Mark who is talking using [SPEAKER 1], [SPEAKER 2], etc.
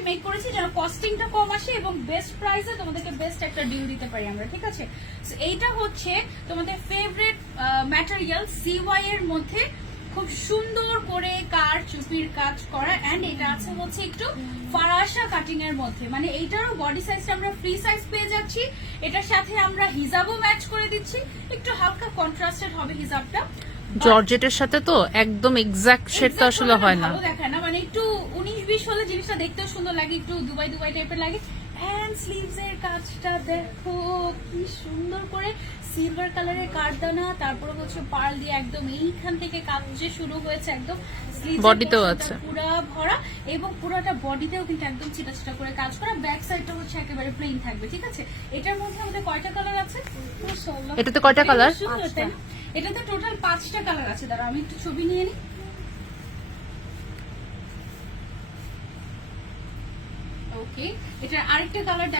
[SPEAKER 1] Make করেছি যেন কস্টিংটা কম আসে এবং বেস্ট প্রাইসে তোমাদেরকে বেস্ট একটা ডিল দিতে পারি আমরা ঠিক আছে? এইটা হচ্ছে তোমাদের ফেভারিট ম্যাটেরিয়াল সিওয়াই এর মধ্যে খুব সুন্দর করে কার চুপির কাজ করা এন্ড এটা আছে হচ্ছে একটু ফারাসা কাটিং এর মধ্যে। মানে এইটারও বডি সাইজটা আমরা ফ্রি সাইজ পেয়ে যাচ্ছি। এটার সাথে আমরা হিজাবও ম্যাচ করে দিচ্ছি। একটু হালকা কন্ট্রাস্টেড হবে হিজাবটা।
[SPEAKER 2] জর্জেটের সাথে তো একদম এক্সাক্ট শেড তো আসলে হয় না
[SPEAKER 1] ভালো দেখায় না মানে একটু বিশ হলে জিনিসটা দেখতেও সুন্দর লাগে একটু দুবাই দুবাই টাইপের লাগে। হ্যান্ড স্লিভস এর কাজটা দেখো কি সুন্দর করে সিলভার কালারের কারদানা তারপরে হচ্ছে পার্ল দিয়ে একদম এইখান থেকে কাজ যে শুরু হয়েছে একদম। Sleeves এর
[SPEAKER 2] Body তেও আছে।
[SPEAKER 1] পুরা ভরা এবং পুরোটা বডিতেও কিন্তু একদম চিটা চিটা করে কাজ করা। ব্যাক সাইডটা হচ্ছে একেবারে প্লেন থাকবে ঠিক আছে? এটার মধ্যে আমাদের কয়টা কালার আছে।
[SPEAKER 2] এটাতে কয়টা
[SPEAKER 1] এটাতে টোটাল পাঁচটা কালার আছে দাঁড়া আমি একটু ছবি নিয়ে নিই। ওকে এটা আরেকটা কালার